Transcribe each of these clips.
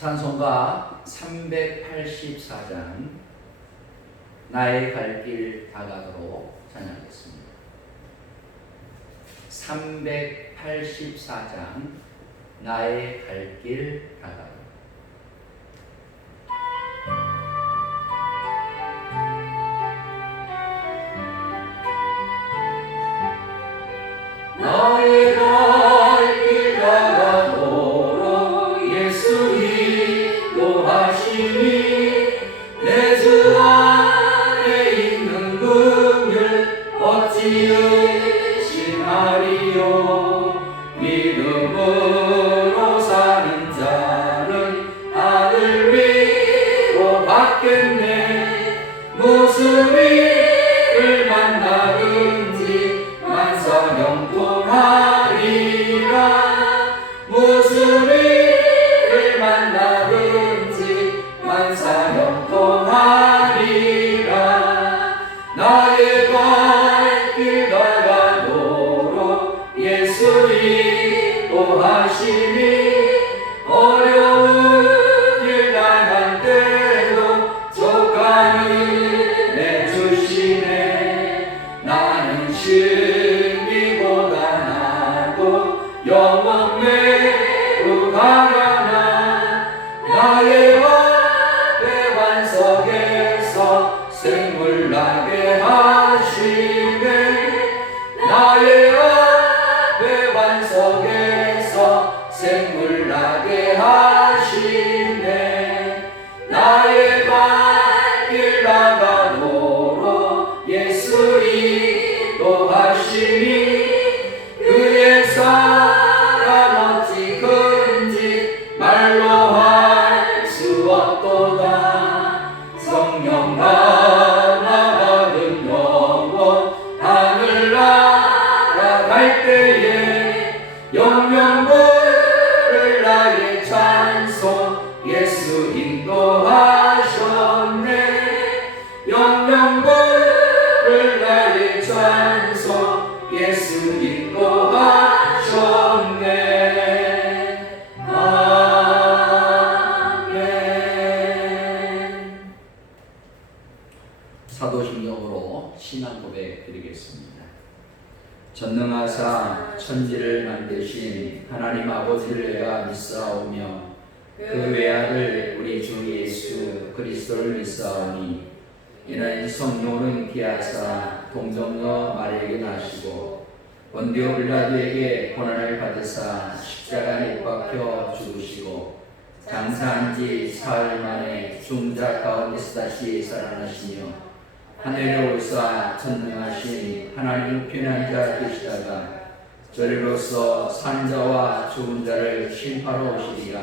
찬송가 384장 나의 갈 길 다가도록 찬양하겠습니다. 384장 나의 갈 길 다가도록. 나의 갈 길 다가도록 예수 인도하시니 내 주 안에 있는 긍휼 어찌 의심하리요. 믿음으로 사는 자는 하늘 위로 받겠네. 무슨 일을 만나든지 만사형통하리라. 무슨 일을 만나든지 만사형통하리라. 나의 갈 길 다가도록 예수 인도하시니 어려운 일 당할 때도 족간을 내주시네. 나는 신비보다 나고 영원 매우 가련한 나의 앞에 반석에서 생물 나게 하시네. 나의 앞에 반석에서 생물 나게 하시네. 나의 갈 길 다가도록 예수 인도하시니 그의 사랑 어찌 큰지 말로 할 수 없도다. 성령 하나 받은 영혼 하늘 날아갈 때에 영영 부를 나의 찬송 예수 인도하셨네. 영영 부를 나의 찬송 예수 인도하셨네. 아멘. 사도신경으로 신앙 고백 드리겠습니다. 전능하사 천지를 만드신 하나님 아버지를 내가 믿사오며 그 외아들 우리 주 예수 그리스도를 믿사오니 이는 성령은 기하사 동정녀 마리아에게 나시고 본디오 빌라도에게 고난을 받으사 십자가에 못 박혀 죽으시고 장사한 지 사흘 만에 죽은 자 가운데서 다시 살아나시며 하늘에 올사 전능하신 하나님 편한 자 되시다가 저리로서 산 자와 죽은 자를 심하러 오시리라.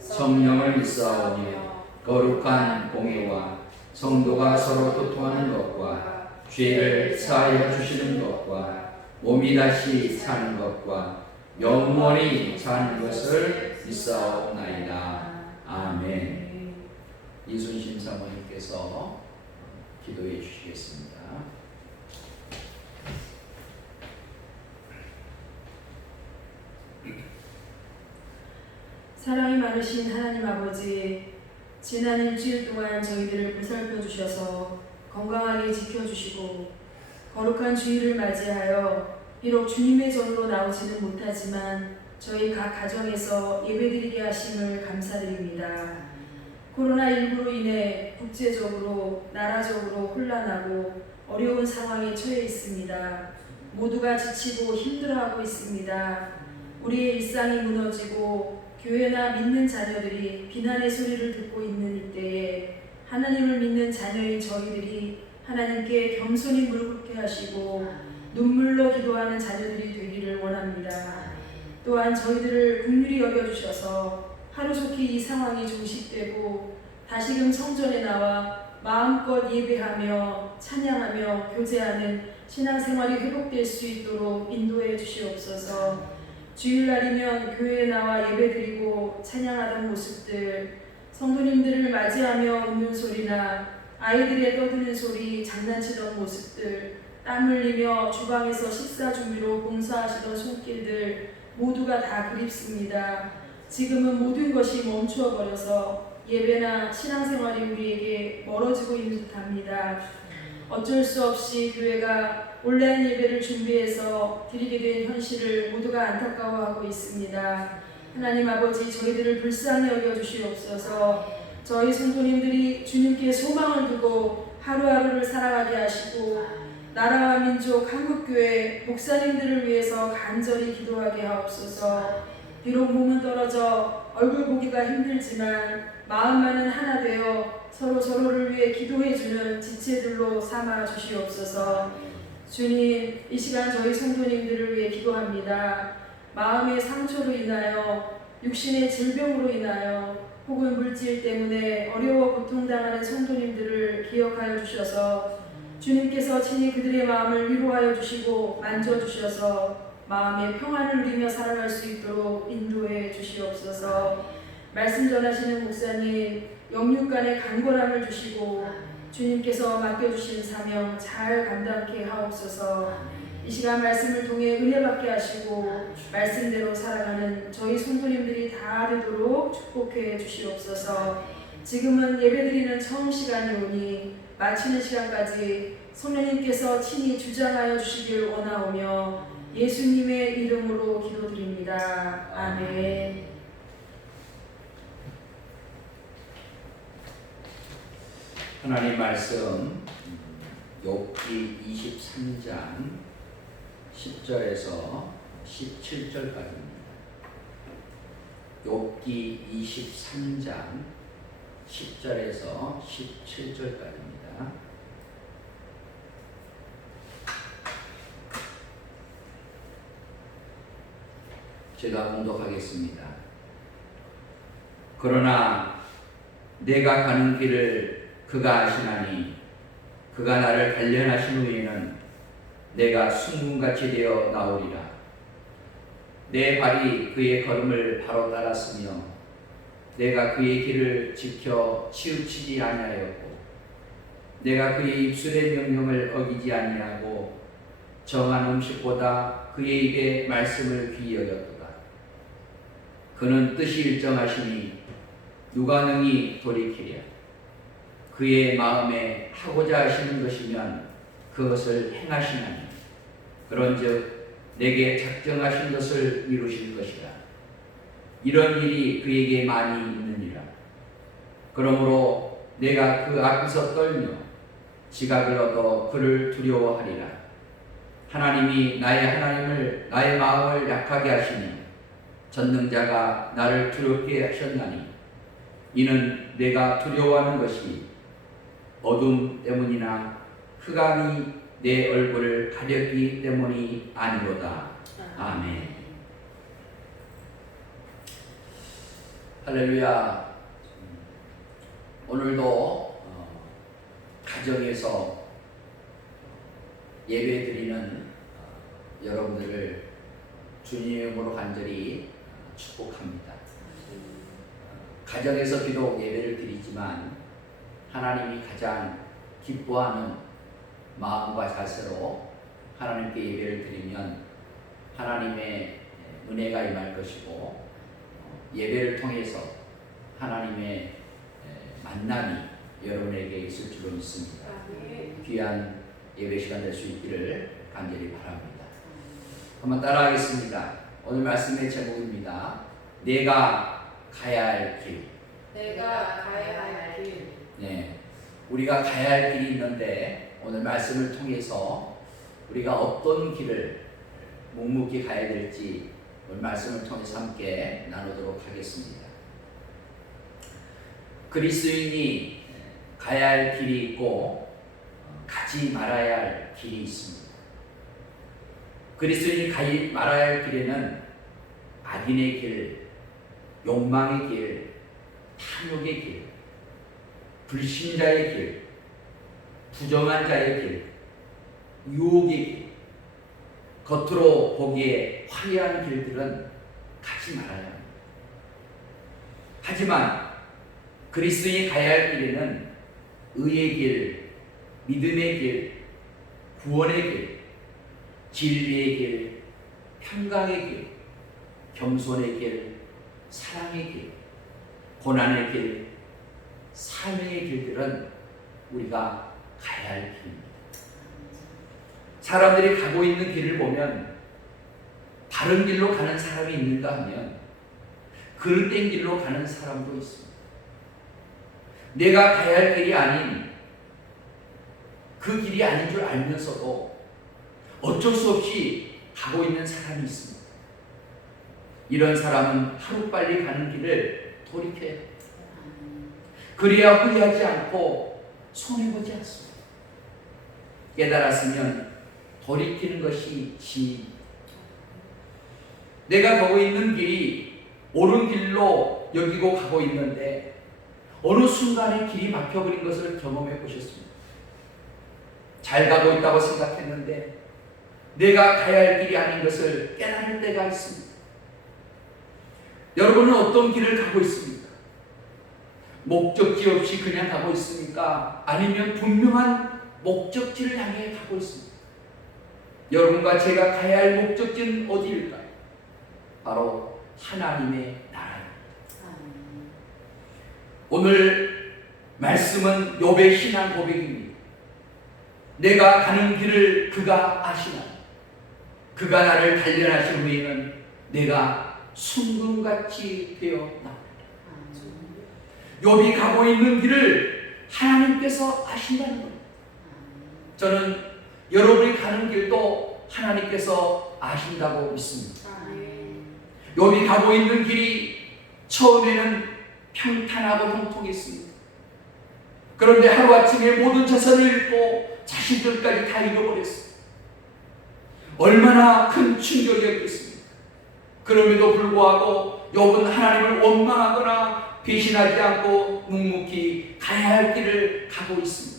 성령을 믿사오며 거룩한 공예와 성도가 서로 소통하는 것과 죄를 사하여 주시는 것과 몸이 다시 사는 것과 영원히 사는 것을 믿사옵나이다. 아멘. 이순신 사모님께서 기도해 주시겠습니다. 사랑이 많으신 하나님 아버지, 지난 일주일 동안 저희들을 보살펴 주셔서 건강하게 지켜주시고 거룩한 주일을 맞이하여 비록 주님의 전으로 나오지는 못하지만 저희 각 가정에서 예배드리게 하심을 감사드립니다. 코로나19로 인해 국제적으로 나라적으로 혼란하고 어려운 상황에 처해 있습니다. 모두가 지치고 힘들어하고 있습니다. 우리의 일상이 무너지고 교회나 믿는 자녀들이 비난의 소리를 듣고 있는 이때에 하나님을 믿는 자녀인 저희들이 하나님께 겸손히 물굽게 하시고 눈물로 기도하는 자녀들이 되기를 원합니다. 또한 저희들을 긍휼히 여겨주셔서 하루속히 이 상황이 종식되고 다시금 성전에 나와 마음껏 예배하며 찬양하며 교제하는 신앙생활이 회복될 수 있도록 인도해 주시옵소서. 주일날이면 교회에 나와 예배드리고 찬양하던 모습들, 성도님들을 맞이하며 웃는 소리나 아이들의 떠드는 소리, 장난치던 모습들, 땀 흘리며 주방에서 식사 준비로 봉사하시던 손길들 모두가 다 그립습니다. 지금은 모든 것이 멈추어 버려서 예배나 신앙생활이 우리에게 멀어지고 있는 듯합니다. 어쩔 수 없이 교회가 온라인 예배를 준비해서 드리게 된 현실을 모두가 안타까워하고 있습니다. 하나님 아버지, 저희들을 불쌍히 여겨주시옵소서. 저희 성도님들이 주님께 소망을 두고 하루하루를 살아가게 하시고 나라와 민족 한국교회 목사님들을 위해서 간절히 기도하게 하옵소서. 비록 몸은 떨어져 얼굴 보기가 힘들지만 마음만은 하나 되어 서로를 위해 기도해주는 지체들로 삼아 주시옵소서. 주님, 이 시간 저희 성도님들을 위해 기도합니다. 마음의 상처로 인하여, 육신의 질병으로 인하여, 혹은 물질 때문에 어려워 고통당하는 성도님들을 기억하여 주셔서 주님께서 친히 그들의 마음을 위로하여 주시고 만져주셔서 마음의 평안을 누리며 살아갈 수 있도록 인도해 주시옵소서. 말씀 전하시는 목사님, 영육간의 강건함을 주시고 주님께서 맡겨주신 사명 잘 감당케 하옵소서. 이 시간 말씀을 통해 은혜 받게 하시고 말씀대로 살아가는 저희 성도님들이 다 되도록 축복해 주시옵소서. 지금은 예배드리는 처음 시간이 오니 마치는 시간까지 성령님께서 친히 주장하여 주시길 원하오며 예수님의 이름으로 기도드립니다. 아멘. 하나님 말씀 욥기 23장 10절에서 17절까지입니다. 욥기 23장 10절에서 17절까지입니다. 제가 공독하겠습니다. 그러나 내가 가는 길을 그가 아시나니 그가 나를 단련하신 후에는 내가 순금같이 되어 나오리라. 내 발이 그의 걸음을 바로 따랐으며 내가 그의 길을 지켜 치우치지 아니하였고 내가 그의 입술의 명령을 어기지 아니하고 정한 음식보다 그의 입의 말씀을 귀히 여겼도다. 그는 뜻이 일정하시니 누가 능히 돌이키랴. 그의 마음에 하고자 하시는 것이면 그것을 행하시나니 그런즉 내게 작정하신 것을 이루실 것이라. 이런 일이 그에게 많이 있느니라. 그러므로 내가 그 앞에서 떨며 지각을 얻어 그를 두려워하리라. 하나님이 나의 마음을 약하게 하시니 전능자가 나를 두렵게 하셨나니 이는 내가 두려워하는 것이 어둠 때문이나 흑암이 내 얼굴을 가렸기 때문이 아니로다. 아멘. 할렐루야. 오늘도 가정에서 예배드리는 여러분들을 주님의 이름으로 간절히 축복합니다. 가정에서 비록 예배를 드리지만 하나님이 가장 기뻐하는 마음과 자세로 하나님께 예배를 드리면 하나님의 은혜가 임할 것이고 예배를 통해서 하나님의 만남이 여러분에게 있을 줄로 믿습니다. 귀한 예배 시간 될 수 있기를 간절히 바랍니다. 한번 따라하겠습니다. 오늘 말씀의 제목입니다. 내가 가야 할 길. 내가 가야 할 길. 네, 우리가 가야 할 길이 있는데 오늘 말씀을 통해서 우리가 어떤 길을 묵묵히 가야 될지 오늘 말씀을 통해서 함께 나누도록 하겠습니다. 그리스도인이 가야 할 길이 있고 가지 말아야 할 길이 있습니다. 그리스도인이 가지 말아야 할 길에는 악인의 길, 욕망의 길, 탐욕의 길, 불신자의 길, 부정한 자의 길, 유혹의 길, 겉으로 보기에 화려한 길들은 가지 말아야 합니다. 하지만 그리스도인이 가야 할 길에는 의의 길, 믿음의 길, 구원의 길, 진리의 길, 평강의 길, 겸손의 길, 사랑의 길, 고난의 길, 사명의 길들은 우리가 가야 할 길입니다. 사람들이 가고 있는 길을 보면 바른 길로 가는 사람이 있는가 하면 그릇된 길로 가는 사람도 있습니다. 내가 가야 할 길이 아닌 그 길이 아닌 줄 알면서도 어쩔 수 없이 가고 있는 사람이 있습니다. 이런 사람은 하루빨리 가는 길을 돌이켜야 합니다. 그래야 후회하지 않고 손해보지 않습니다. 깨달았으면 돌이키는 것이 지혜입니다. 내가 가고 있는 길이 옳은 길로 여기고 가고 있는데 어느 순간에 길이 막혀버린 것을 경험해 보셨습니다. 잘 가고 있다고 생각했는데 내가 가야 할 길이 아닌 것을 깨달을 때가 있습니다. 여러분은 어떤 길을 가고 있습니까? 목적지 없이 그냥 가고 있습니까? 아니면 분명한 목적지를 향해 가고 있습니까? 여러분과 제가 가야 할 목적지는 어디일까요? 바로 하나님의 나라입니다. 오늘 말씀은 욥의 신앙 고백입니다. 내가 가는 길을 그가 아시나 그가 나를 단련하신 후에는 내가 순금같이 되었다. 욥이 가고 있는 길을 하나님께서 아신다는 겁니다. 저는 여러분이 가는 길도 하나님께서 아신다고 믿습니다. 욥이 가고 있는 길이 처음에는 평탄하고 형통했습니다. 그런데 하루아침에 모든 자산을 잃고 자신들까지 다 잃어버렸습니다. 얼마나 큰 충격이었겠습니까? 그럼에도 불구하고 욥은 하나님을 원망하거나 배신하지 않고 묵묵히 가야 할 길을 가고 있습니다.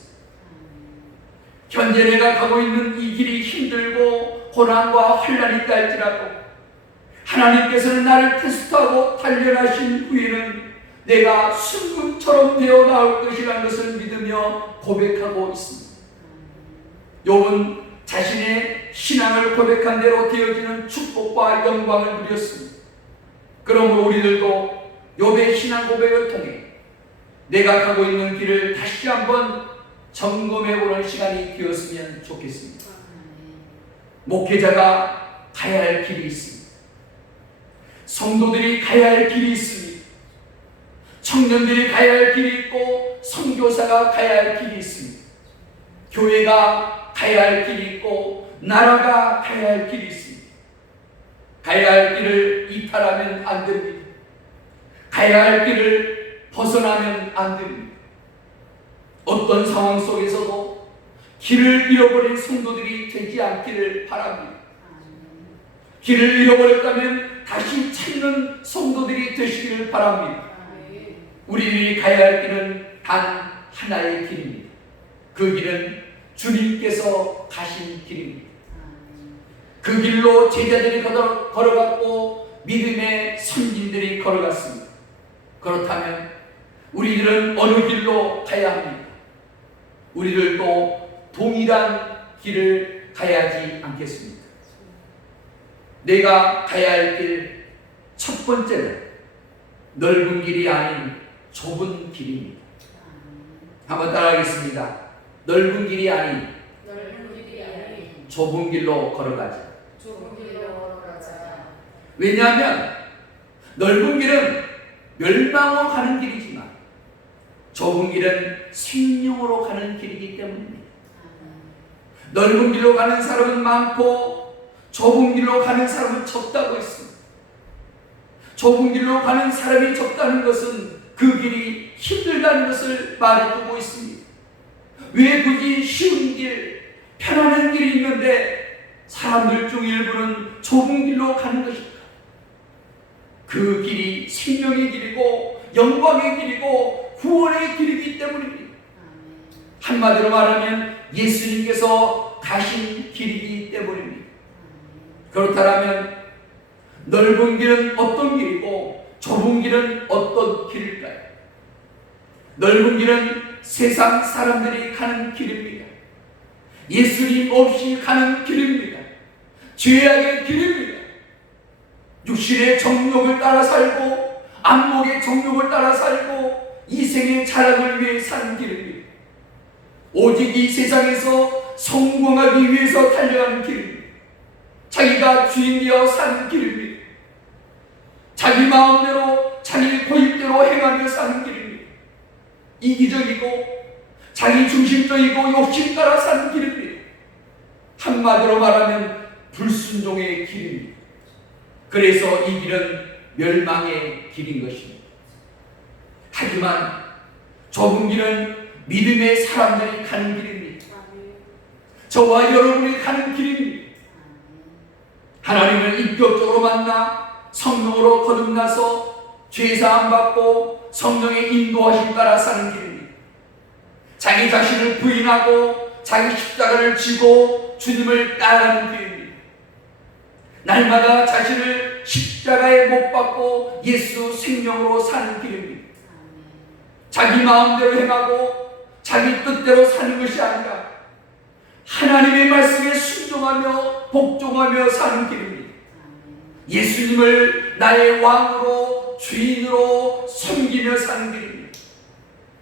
현재 내가 가고 있는 이 길이 힘들고 고난과 환난이 있다 할지라도 하나님께서는 나를 테스트하고 단련하신 후에는 내가 순금처럼 되어 나올 것이라는 것을 믿으며 고백하고 있습니다. 욥은 자신의 신앙을 고백한 대로 되어지는 축복과 영광을 누렸습니다. 그러므로 우리들도 욥의 신앙 고백을 통해 내가 가고 있는 길을 다시 한번 점검해보는 시간이 되었으면 좋겠습니다. 목회자가 가야 할 길이 있습니다. 성도들이 가야 할 길이 있습니다. 청년들이 가야 할 길이 있고 선교사가 가야 할 길이 있습니다. 교회가 가야 할 길이 있고 나라가 가야 할 길이 있습니다. 가야 할 길을 이탈하면 안 됩니다. 가야 할 길을 벗어나면 안 됩니다. 어떤 상황 속에서도 길을 잃어버린 성도들이 되지 않기를 바랍니다. 길을 잃어버렸다면 다시 찾는 성도들이 되시기를 바랍니다. 우리들이 가야 할 길은 단 하나의 길입니다. 그 길은 주님께서 가신 길입니다. 그 길로 제자들이 걸어갔고 믿음의 선진들이 걸어갔습니다. 그렇다면 우리들은 어느 길로 가야 합니까? 우리들도 동일한 길을 가야 하지 않겠습니까? 내가 가야 할 길 첫 번째는 넓은 길이 아닌 좁은 길입니다. 한번 따라하겠습니다. 넓은 길이 아닌 좁은 길로 걸어가자. 왜냐하면 넓은 길은 멸망으로 가는 길이지만 좁은 길은 생명으로 가는 길이기 때문입니다. 넓은 길로 가는 사람은 많고 좁은 길로 가는 사람은 적다고 했습니다. 좁은 길로 가는 사람이 적다는 것은 그 길이 힘들다는 것을 말해주고 있습니다. 왜 굳이 쉬운 길, 편안한 길이 있는데 사람들 중 일부는 좁은 길로 가는 것일까? 그 길이 생명의 길이고 영광의 길이고 구원의 길이기 때문입니다. 한마디로 말하면 예수님께서 가신 길이기 때문입니다. 그렇다면 넓은 길은 어떤 길이고 좁은 길은 어떤 길일까요? 넓은 길은 세상 사람들이 가는 길입니다. 예수님 없이 가는 길입니다. 죄악의 길입니다. 육신의 정욕을 따라 살고 안목의 정욕을 따라 살고 이 생의 자랑을 위해 사는 길입니다. 오직 이 세상에서 성공하기 위해서 달려가는 길입니다. 자기가 주인되어 사는 길입니다. 자기 마음대로 자기 고집대로 행하며 사는 길입니다. 이기적이고 자기 중심적이고 욕심 따라 사는 길입니다. 한마디로 말하면 불순종의 길입니다. 그래서 이 길은 멸망의 길인 것입니다. 하지만 좁은 길은 믿음의 사람들이 가는 길입니다. 저와 여러분이 가는 길입니다. 하나님을 인격적으로 만나 성령으로 거듭나서 죄사함 받고 성령의 인도하심 따라 사는 길입니다. 자기 자신을 부인하고 자기 십자가를 지고 주님을 따라가는 길입니다. 날마다 자신을 십자가에 못 박고 예수 생명으로 사는 길입니다. 자기 마음대로 행하고 자기 뜻대로 사는 것이 아니라 하나님의 말씀에 순종하며 복종하며 사는 길입니다. 예수님을 나의 왕으로 주인으로 섬기며 사는 길입니다.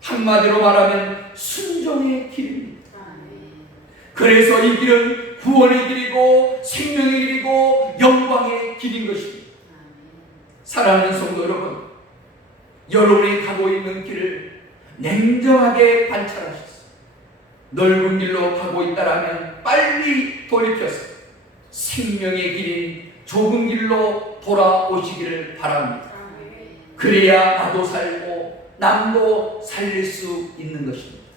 한마디로 말하면 순종의 길입니다. 그래서 이 길은 구원의 길이고 생명의 길이고 영광의 길인 것입니다. 사랑하는 성도 여러분, 여러분이 가고 있는 길을 냉정하게 관찰하셔서 넓은 길로 가고 있다라면 빨리 돌이켜서 생명의 길인 좁은 길로 돌아오시기를 바랍니다. 그래야 나도 살고 남도 살릴 수 있는 것입니다.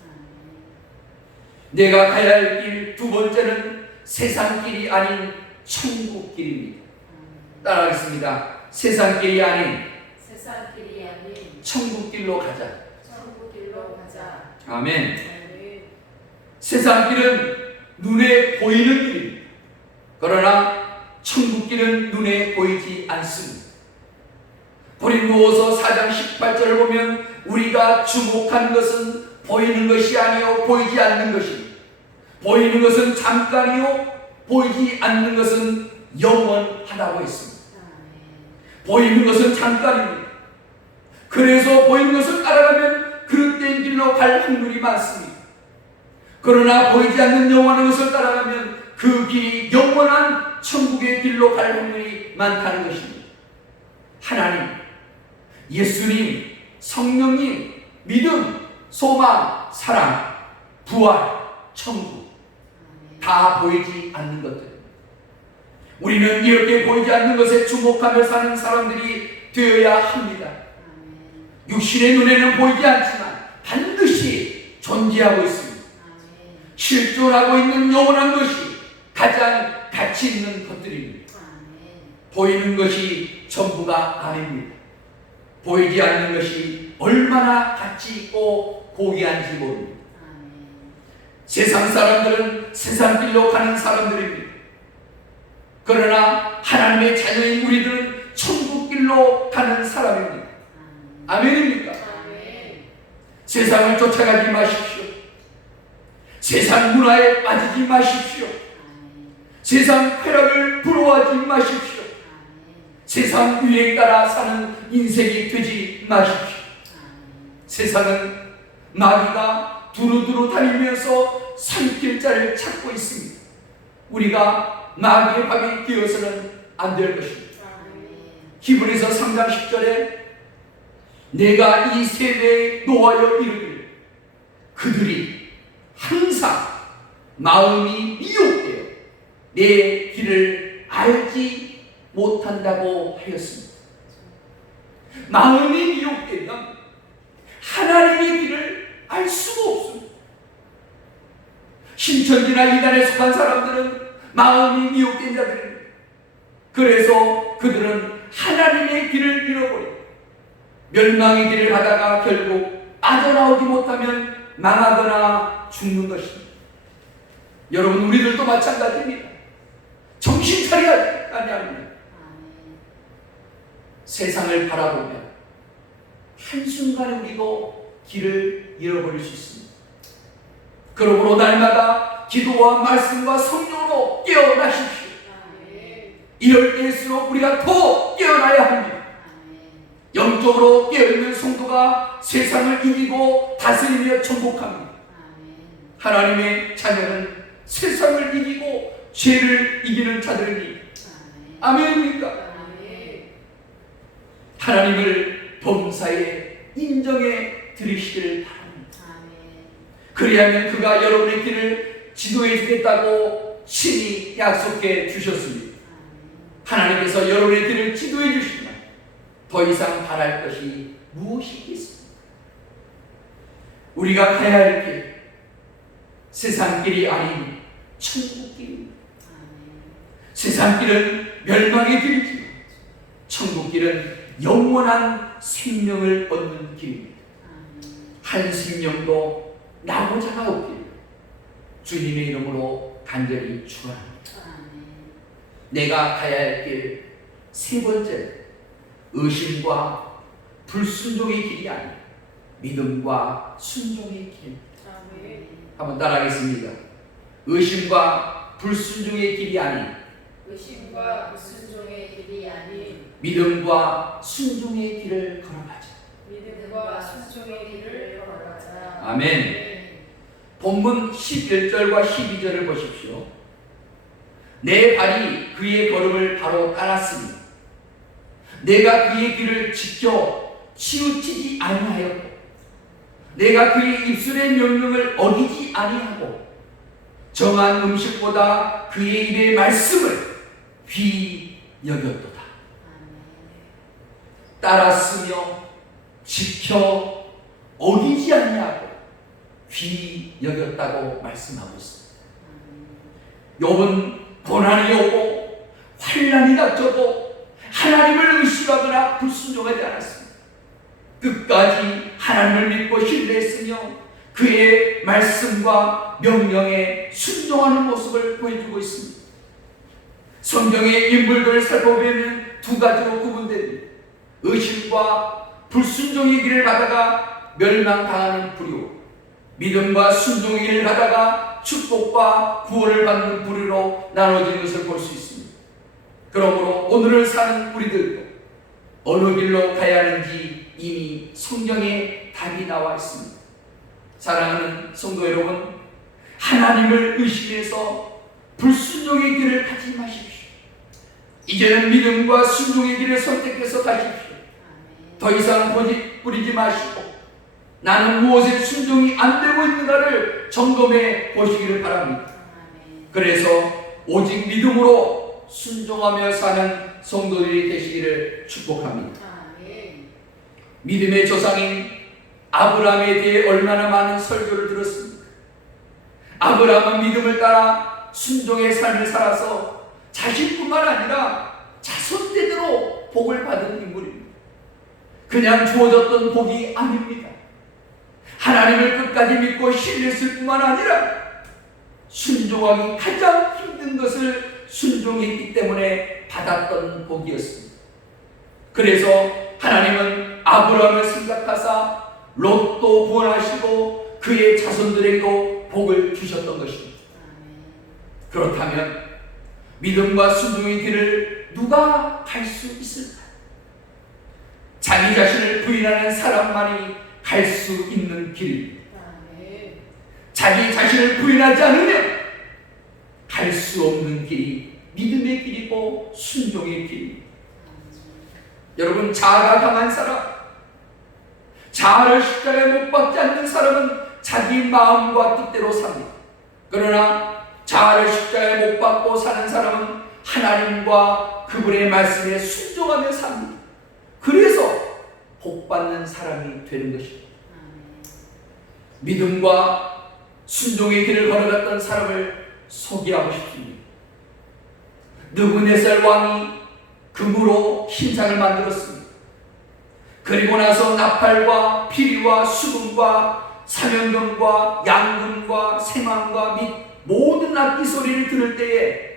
내가 가야 할 길 두 번째는 세상 길이 아닌 천국 길입니다. 따라하겠습니다. 세상 길이 아닌 천국 길로 가자. 아멘. 세상 길은 눈에 보이는 길입니다. 그러나 천국 길은 눈에 보이지 않습니다. 고린도후서 4장 18절을 보면 우리가 주목하는 것은 보이는 것이 아니요 보이지 않는 것입니다. 보이는 것은 잠깐이요 보이지 않는 것은 영원하다고 했습니다. 보이는 것은 잠깐입니다. 그래서 보이는 것을 따라가면 그릇된 길로 갈 확률이 많습니다. 그러나 보이지 않는 영원한 것을 따라가면 그 길이 영원한 천국의 길로 갈 확률이 많다는 것입니다. 하나님, 예수님, 성령님, 믿음, 소망, 사랑, 부활, 천국 다 보이지 않는 것들. 우리는 이렇게 보이지 않는 것에 주목하며 사는 사람들이 되어야 합니다. 육신의 눈에는 보이지 않지만 반드시 존재하고 있습니다. 실존하고 있는 영원한 것이 가장 가치 있는 것들입니다. 보이는 것이 전부가 아닙니다. 보이지 않는 것이 얼마나 가치 있고 고귀한지 모릅니다. 세상 사람들은 세상 길로 가는 사람들입니다. 그러나 하나님의 자녀인 우리들은 천국 길로 가는 사람입니다. 아멘입니까? 세상을 쫓아가지 마십시오. 세상 문화에 빠지지 마십시오. 세상 쾌락을 부러워하지 마십시오. 세상 유행 따라 사는 인생이 되지 마십시오. 세상은 마귀가 두루두루 다니면서 산길자를 찾고 있습니다. 우리가 마귀의 밥이 되어서는 안 될 것입니다. 히브리서 3장 10절에 내가 이 세대에 노하여 이르기를 그들이 항상 마음이 미혹되어 내 길을 알지 못한다고 하였습니다. 마음이 미혹되면 하나님의 길을 알 수가 없습니다. 신천지나 이단에 속한 사람들은 마음이 미혹된 자들입니다. 그래서 그들은 하나님의 길을 잃어버리고 멸망의 길을 가다가 결국 빠져나오지 못하면 망하거나 죽는 것입니다. 여러분, 우리들도 마찬가지입니다. 정신 차려야 합니다. 세상을 바라보면 한순간에 우리도 길을 잃어버릴 수 있습니다. 그러므로 날마다 기도와 말씀과 성령으로 깨어나십시오. 이럴 때일수록 우리가 더 깨어나야 합니다. 영적으로 깨어있는 성도가 세상을 이기고 다스리며 정복합니다. 하나님의 자녀는 세상을 이기고 죄를 이기는 자들이니 아멘입니까? 하나님을 범사에 인정해 드리시길 바랍니다. 그리하면 그가 여러분의 길을 지도해 주겠다고 친히 약속해 주셨습니다. 하나님께서 여러분의 길을 지도해 주시면 더 이상 바랄 것이 무엇이 있겠습니까? 우리가 가야 할 길, 세상 길이 아닌 천국 길입니다. 세상 길은 멸망의 길이지만 천국 길은 영원한 생명을 얻는 길입니다. 한 생명도 나고자가 없기를 주님의 이름으로 간절히 축원합니다. 내가 가야 할 길 세 번째, 의심과 불순종의 길이 아닌 믿음과 순종의 길입니다. 한번 따라하겠습니다. 의심과 불순종의 길이 아닌 의심과 불순종의 길이 아닌 믿음과 순종의 길을 걸어가자. 믿음과 순종의 길을 걸어가자. 아멘. 본문 11절과 12절을 보십시오. 내 발이 그의 걸음을 바로 따랐으니 내가 그의 길을 지켜 치우치지 아니하였고 내가 그의 입술의 명령을 어기지 아니하고 정한 음식보다 그의 입의 말씀을 귀히 여겼도다. 따랐으며 지켜 어기지 아니하고 귀히 여겼다고 말씀하고 있습니다. 욥은 고난이 오고 환난이 닥쳐도 하나님을 의심하거나 불순종하지 않았습니다. 끝까지 하나님을 믿고 신뢰했으며 그의 말씀과 명령에 순종하는 모습을 보여주고 있습니다. 성경의 인물들을 살펴보면 두 가지로 구분됩니다. 의심과 불순종의 길을 가다가 멸망당하는 부류, 믿음과 순종의 길을 가다가 축복과 구원을 받는 부류로 나눠지는 것을 볼 수 있습니다. 그러므로 오늘을 사는 우리들도 어느 길로 가야 하는지 이미 성경에 답이 나와 있습니다. 사랑하는 성도 여러분, 하나님을 의심해서 불순종의 길을 가지 마십시오. 이제는 믿음과 순종의 길을 선택해서 가십시오. 더 이상 고집 부리지 마시고 나는 무엇에 순종이 안 되고 있는가를 점검해 보시기를 바랍니다. 그래서 오직 믿음으로 순종하며 사는 성도들이 되시기를 축복합니다. 믿음의 조상인 아브라함에 대해 얼마나 많은 설교를 들었습니까? 아브라함은 믿음을 따라 순종의 삶을 살아서 자신뿐만 아니라 자손대대로 복을 받은 인물입니다. 그냥 주어졌던 복이 아닙니다. 하나님을 끝까지 믿고 신뢰했을 뿐만 아니라 순종하기 가장 힘든 것을 순종했기 때문에 받았던 복이었습니다. 그래서 하나님은 아브라함을 생각하사 롯도 구원하시고 그의 자손들에게도 복을 주셨던 것입니다. 그렇다면 믿음과 순종의 길을 누가 갈 수 있을까요? 자기 자신을 부인하는 사람만이 갈 수 있는 길입니다. 자기 자신을 부인하지 않으면 갈 수 없는 길이 믿음의 길이고 순종의 길입니다. 여러분, 자아가 강한 사람, 자아를 십자가에 못 박지 않는 사람은 자기 마음과 뜻대로 삽니다. 그러나 자아를 십자가에 못 박고 사는 사람은 하나님과 그분의 말씀에 순종하며 삽니다. 그래서 복받는 사람이 되는 것입니다. 믿음과 순종의 길을 걸어갔던 사람을 소개하고 싶습니다. 느부갓네살 왕이 금으로 신상을 만들었습니다. 그리고 나서 나팔과 피리와 수금과 사면금과 양금과 생황과 및 모든 악기 소리를 들을 때에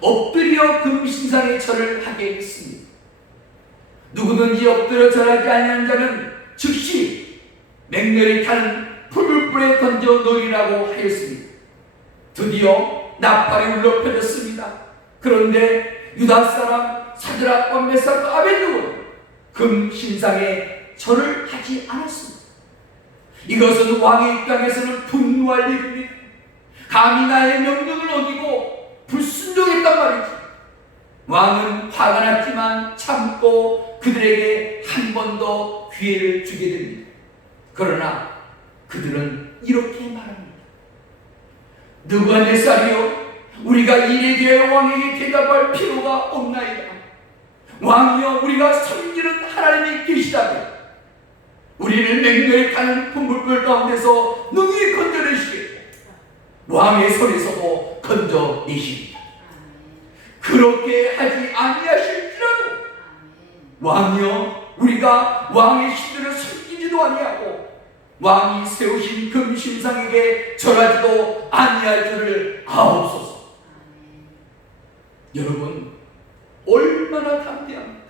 엎드려 금신상에 절을 하게 했습니다. 누구든지 엎드려 절하지 아니하는 자는 즉시 맹렬히 타는 풀불불에 던져 놓으리라고 하였습니다. 드디어 나팔이 울려 퍼졌습니다. 그런데 유다 사람 사드락과 메삭과 아벤느고는 금신상에 절을 하지 않았습니다. 이것은 왕의 입장에서는 분노할 일입니다. 감히 나의 명령을 어기고 불순종했단 말이지. 왕은 화가 났지만 참고 그들에게 한 번 더 기회를 주게 됩니다. 그러나 그들은 이렇게 말합니다. 느부갓네살이여, 우리가 이에 대하여 왕에게 대답할 필요가 없나이다. 왕이여, 우리가 섬기는 하나님이 계시다면 우리를 맹렬히 타는 풍물불 가운데서 능히 건져내시겠고 왕의 손에서도 건져내십니다. 그렇게 하지 아니하실지라도 왕이여, 우리가 왕의 신들을 섬기지도 아니하고 왕이 세우신 금신상에게 절하지도 아니할 줄을 아옵소서. 여러분, 얼마나 담대합니까?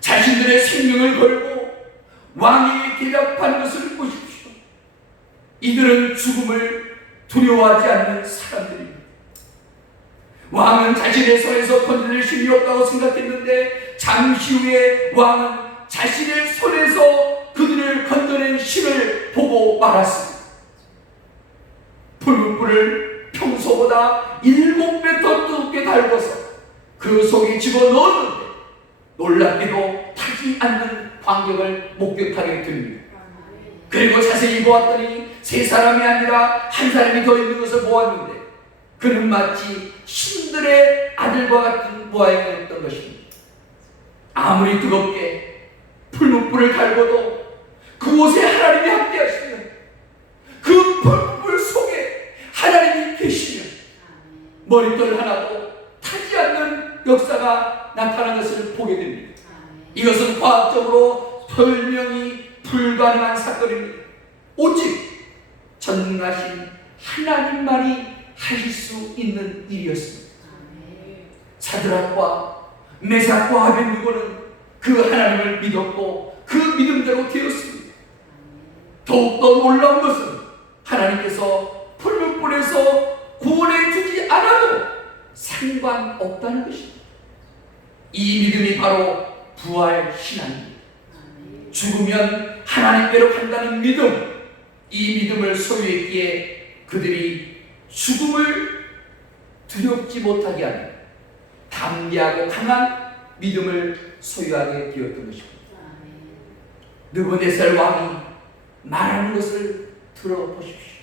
자신들의 생명을 걸고 왕에게 대답한 것을 보십시오. 이들은 죽음을 두려워하지 않는 사람들입니다. 왕은 자신의 손에서 건져낼 힘이 없다고 생각했는데 잠시 후에 왕은 자신의 손에서 그들을 건져낸 신을 보고 말았습니다. 풀무불을 평소보다 7배 더 뜨겁게 달궈서 그 속에 집어넣었는데 놀랍게도 타지 않는 광경을 목격하게 됩니다. 그리고 자세히 보았더니 세 사람이 아니라 한 사람이 더 있는 것을 보았는데 그는 마치 신들의 아들과 같은 모양이었던 것입니다. 아무리 뜨겁게 풀무불을 달궈도 그곳에 하나님이 함께하시면, 그 풀무불 속에 하나님이 계시면 머릿돌 하나도 타지 않는 역사가 나타난 것을 보게 됩니다. 이것은 과학적으로 설명이 불가능한 사건입니다. 오직 전능하신 하나님만이 하실 수 있는 일이었습니다. 사드락과 메삭과 아벳느고는 그 하나님을 믿었고 그 믿음대로 되었습니다. 더욱더 놀라운 것은 하나님께서 풀무불에서 구원해 주지 않아도 상관없다는 것입니다. 이 믿음이 바로 부활 신앙입니다. 죽으면 하나님께로 간다는 믿음, 이 믿음을 소유했기에 그들이 죽음을 두렵지 못하게 하는 담대하고 강한 믿음을 소유하게 되었던 것입니다. 느부갓네살 왕이 말하는 것을 들어보십시오.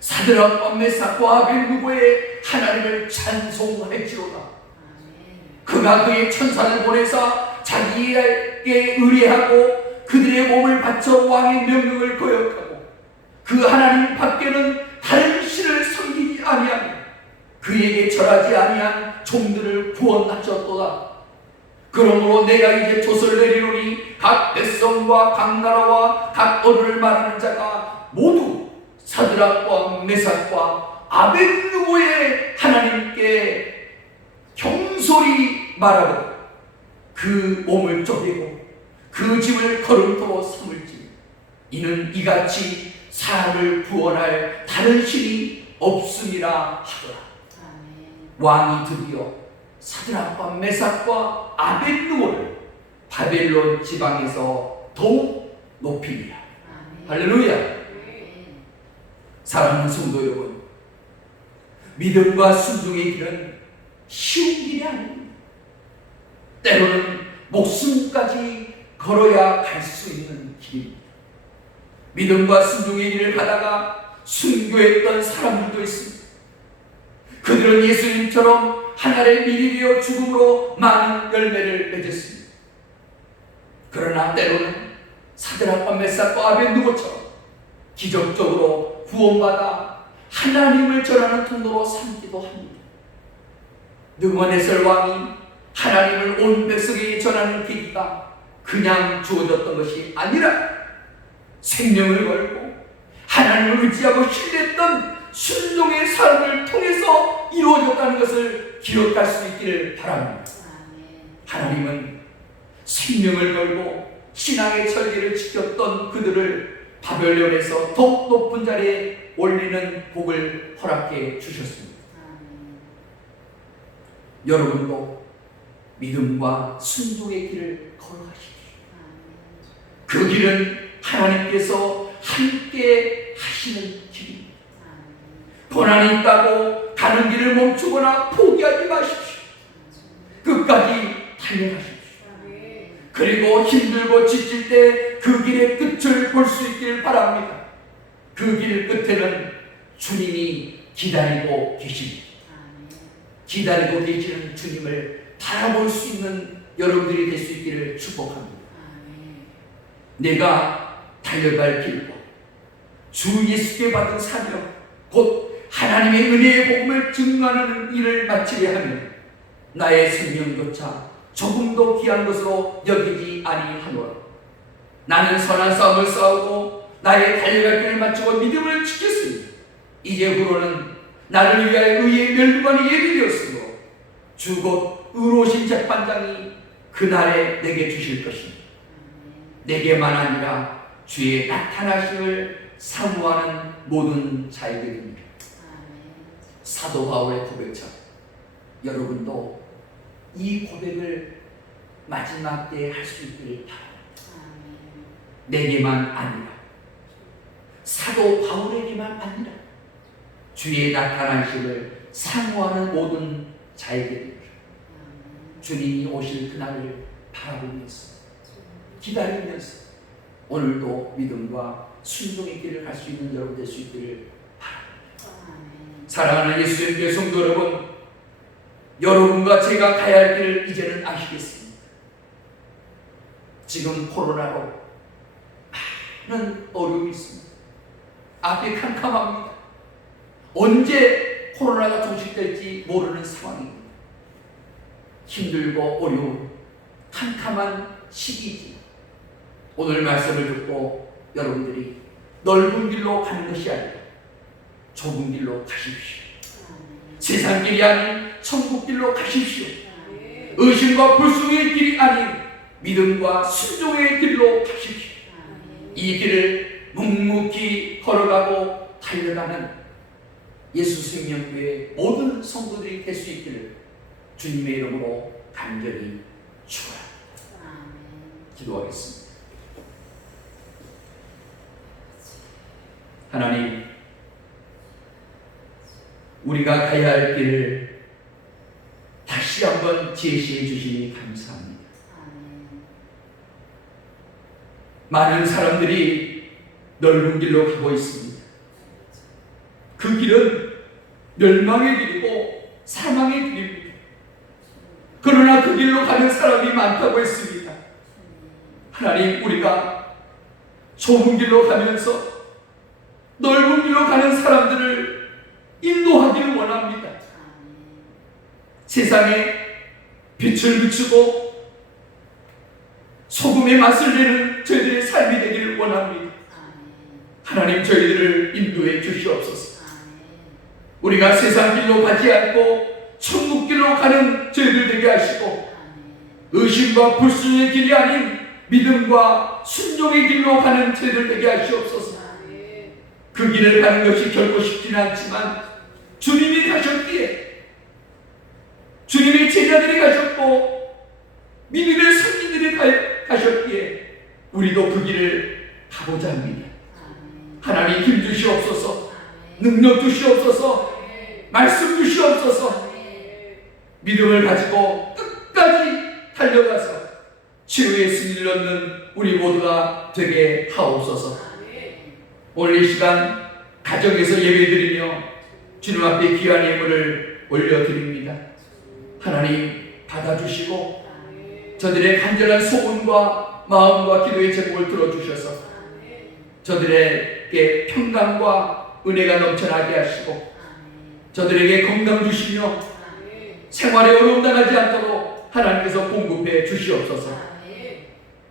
사드락과 메삭과 아벳느고의 하나님을 찬송할지로다. 그가 그의 천사를 보내사 자기에게 의뢰하고 그들의 몸을 바쳐 왕의 명령을 거역하고 그 하나님 밖에는 다른 신을 섬기지 아니하며 그에게 절하지 아니한 종들을 구원하셨도다. 그러므로 내가 이제 돛을 내리노니 각 백성과 각 나라와 각 언어를 말하는 자가 모두 사드락과 메삭과 아벳느고의 하나님께 경솔히 말하고 그 몸을 쪼개고 그 집을 걸음토로 삼을지 이는 이같이 사람을 구원할 다른 신이 없음이라 하더라. 왕이 드디어 사드락과 메삭과 아벳느고를 바벨론 지방에서 더욱 높입니다. 할렐루야. 사랑하는 성도 여러분, 믿음과 순종의 길은 쉬운 길이 아닙니다. 때로는 목숨까지 걸어야 갈 수 있는 길입니다. 믿음과 순종의 길을 가다가 순교했던 사람들도 있습니다. 그들은 예수님처럼 하늘의 밀이 되어 죽음으로 많은 열매를 맺었습니다. 그러나 때로는 사드락과 메삭과 아벳느고처럼 기적적으로 구원받아 하나님을 전하는 통로로 삼기도 합니다. 느부갓네살 왕이 하나님을 온 백성에게 전하는 계기가 그냥 주어졌던 것이 아니라 생명을 걸고 하나님을 의지하고 신뢰했던 순종의 삶을 통해서 이루어졌다는 것을 기억할 수 있기를 바랍니다. 하나님은 생명을 걸고 신앙의 절개를 지켰던 그들을 바벨론에서 더욱 높은 자리에 올리는 복을 허락해 주셨습니다. 여러분도 믿음과 순종의 길을 걸어가십시오. 그 길은 하나님께서 함께 하시는 길입니다. 고난이 있다고 가는 길을 멈추거나 포기하지 마십시오. 끝까지 달려가십시오. 그리고 힘들고 지칠 때 그 길의 끝을 볼 수 있길 바랍니다. 그 길 끝에는 주님이 기다리고 계십니다. 기다리고 계시는 주님을 바라볼 수 있는 여러분들이 될 수 있기를 축복합니다. 내가 달려갈 길과 주 예수께 받은 사명, 곧 하나님의 은혜의 복음을 증거하는 일을 마치려 하면 나의 생명조차 조금도 귀한 것으로 여기지 아니하노라. 나는 선한 싸움을 싸우고 나의 달려갈 길을 마치고 믿음을 지켰으니 이제 후로는 나를 위하여 의의 멸관이 예비되었으므로 주 곧 의로우신 재판장이 그날에 내게 주실 것이니 내게만 아니라 주의 나타나심을 사모하는 모든 자에게입니다. 사도 바울의 고백처럼 여러분도 이 고백을 마지막 때에 할 수 있기를 바랍니다. 내게만 아니라 사도 바울에게만 아니라 주의 나타나심을 사모하는 모든 자에게 주님이 오실 그날을 바라보면서 기다리면서 오늘도 믿음과 순종의 길을 갈 수 있는 여러분 될 수 있기를 바랍니다. 사랑하는 예수님의 성도 여러분, 여러분과 제가 가야 할 길을 이제는 아시겠습니다. 지금 코로나로 많은 어려움이 있습니다. 앞이 캄캄합니다. 언제 코로나가 종식될지 모르는 상황입니다. 힘들고 어려운 캄캄한 시기이지 오늘 말씀을 듣고 여러분들이 넓은 길로 가는 것이 아니라 좁은 길로 가십시오. 세상 길이 아닌 천국 길로 가십시오. 의심과 불순의 길이 아닌 믿음과 순종의 길로 가십시오. 이 길을 묵묵히 걸어가고 달려가는 예수 생명교회 모든 성도들이 될 수 있기를 주님의 이름으로 간절히 축원합니다. 기도하겠습니다. 하나님, 우리가 가야 할 길을 다시 한번 제시해 주시니 감사합니다. 많은 사람들이 넓은 길로 가고 있습니다. 그 길은 멸망의 길이고 사망의 길입니다. 그러나 그 길로 가는 사람이 많다고 했습니다. 하나님, 우리가 좁은 길로 가면서 넓은 길로 가는 사람들을 인도하기를 원합니다. 세상에 빛을 비추고 소금의 맛을 내는 저희들의 삶이 되기를 원합니다. 하나님, 저희들을 인도해 주시옵소서. 우리가 세상 길로 가지 않고 천국 길로 가는 저희들 되게 하시고 의심과 불순의 길이 아닌 믿음과 순종의 길로 가는 저희들 되게 하시옵소서. 그 길을 가는 것이 결코 쉽지는 않지만 주님이 가셨기에 주님의 제자들이 가셨고 믿음의 선진들이 가셨기에 우리도 그 길을 가보자 합니다. 하나님, 힘 주시옵소서. 능력 주시옵소서. 말씀 주시옵소서. 믿음을 가지고 끝까지 달려가서 치유의 승리를 얻는 우리 모두가 되게 하옵소서. 오늘 이 시간 가정에서 예배드리며 주님 앞에 귀한 예물을 올려드립니다. 하나님, 받아주시고 저들의 간절한 소원과 마음과 기도의 제목을 들어주셔서 저들에게 평강과 은혜가 넘쳐나게 하시고 저들에게 건강 주시며 생활에 어려움 당하지 않도록 하나님께서 공급해 주시옵소서.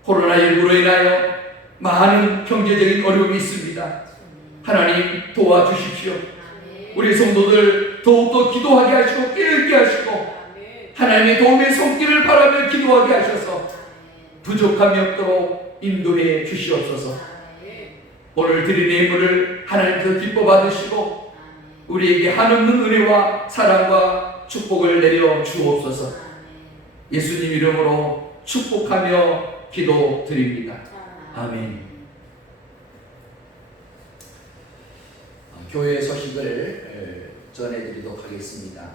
코로나19로 인하여 많은 경제적인 어려움이 있습니다. 하나님, 도와주십시오. 우리 성도들 더욱더 기도하게 하시고 깨닫게 하시고 하나님의 도움의 손길을 바라며 기도하게 하셔서 부족함이 없도록 인도해 주시옵소서. 오늘 드린 예물을 하나님께서 기뻐 받으시고 우리에게 한없는 은혜와 사랑과 축복을 내려 주옵소서. 예수님 이름으로 축복하며 기도드립니다. 아멘. 교회 소식을 전해드리도록 하겠습니다.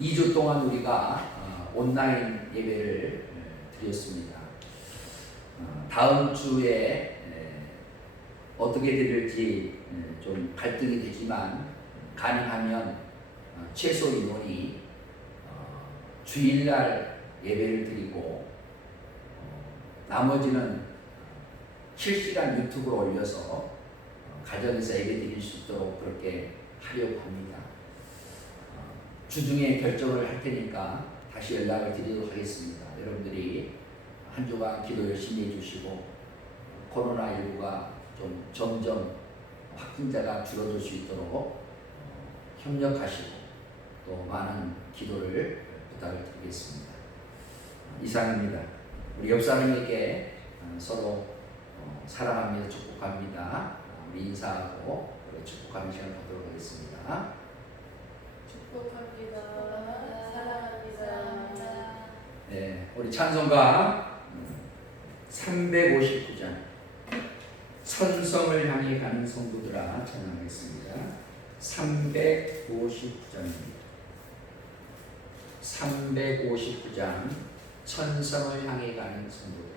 2주 동안 우리가 온라인 예배를 드렸습니다. 다음 주에 어떻게 드릴지 좀 갈등이 되지만 가능하면 최소 인원이 주일날 예배를 드리고 나머지는 실시간 유튜브로 올려서 가정에서 예배 드릴 수 있도록 그렇게 하려고 합니다. 주중에 결정을 할 테니까 다시 연락을 드리도록 하겠습니다. 여러분들이 한 주간 기도 열심히 해주시고 코로나19가 좀 점점 확진자가 줄어들 수 있도록 협력하시고 또 많은 기도를 부탁을 드리겠습니다. 이상입니다. 우리 옆 사람에게 서로 사랑합니다, 축복합니다. 우리 인사하고 축복하는 시간 갖도록 하겠습니다. 축복합니다. 사랑합니다. 네, 우리 찬송가 359장 천성을 향해 가는 성도들아 찬양하겠습니다. 359장입니다. 359장 천성을 향해 가는 성도들.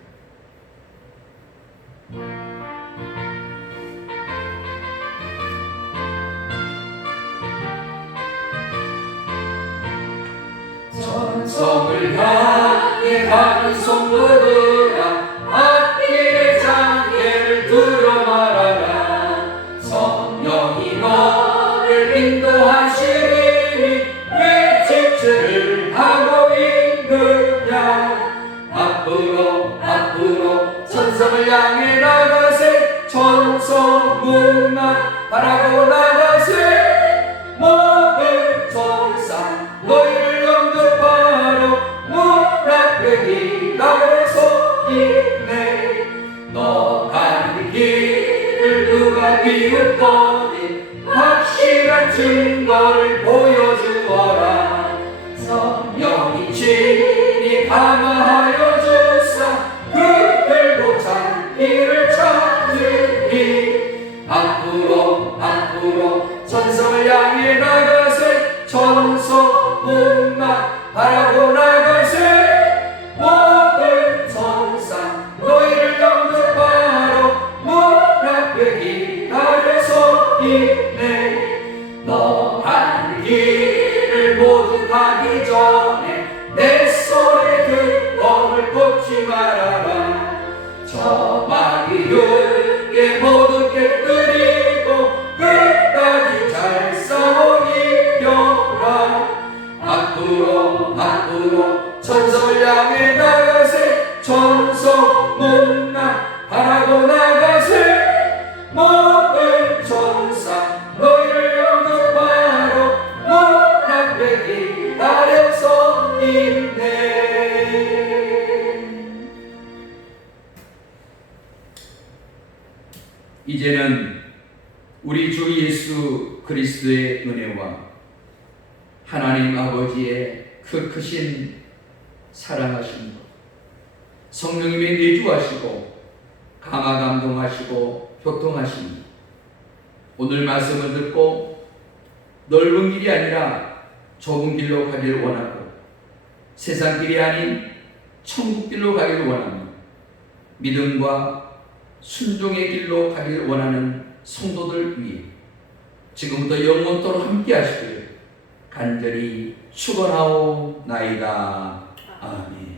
천성을 향해 가는 성도들아 앞길의 장애를 두려 말아라. 성령이 너를 인도하시리니 왜 지체를 하고 있느냐. 앞으로 천성을 향해 나가세. 천성 문만 바라고 나가세. 모든 천사 너희를 영접하러 문 앞에 기다려서 있네. 너 가는 길을 누가 비웃거니 확실한 증거를 보여주어라. 성령이 친히 감화하여 주사 그들도 참 길을 찾으니. 앞으로 천성을 향해 나가세. 천성 문만 바라고 나가세. 모든 천사 너희를 영접하러 문 앞에 기다려서 있네. 너 가는 길을 모두 가기 전에 내 손에 그 검을 꽂지 말아라. 저 마귀 육에 모두 깨뜨리고 끝까지 잘 싸워 이겨라. 앞으로 천성을 향해 나가세. 천성 문만 바라고 나가세. 모든 천사 너희를 영접하러 문 앞에 기다려서 있네. 이제는 우리 주 예수 그리스도의 은혜와 하나님 아버지의 그 크신 사랑하신 것, 성령님의 내주하시고 강화 감동하시고 교통하신 오늘 말씀을 듣고 넓은 길이 아니라 좁은 길로 가기를 원하고 세상 길이 아닌 천국 길로 가기를 원하며 믿음과 순종의 길로 가기를 원하는 성도들 위해 지금부터 영원토록 함께 하시기를 간절히 축원하오나이다. 아멘.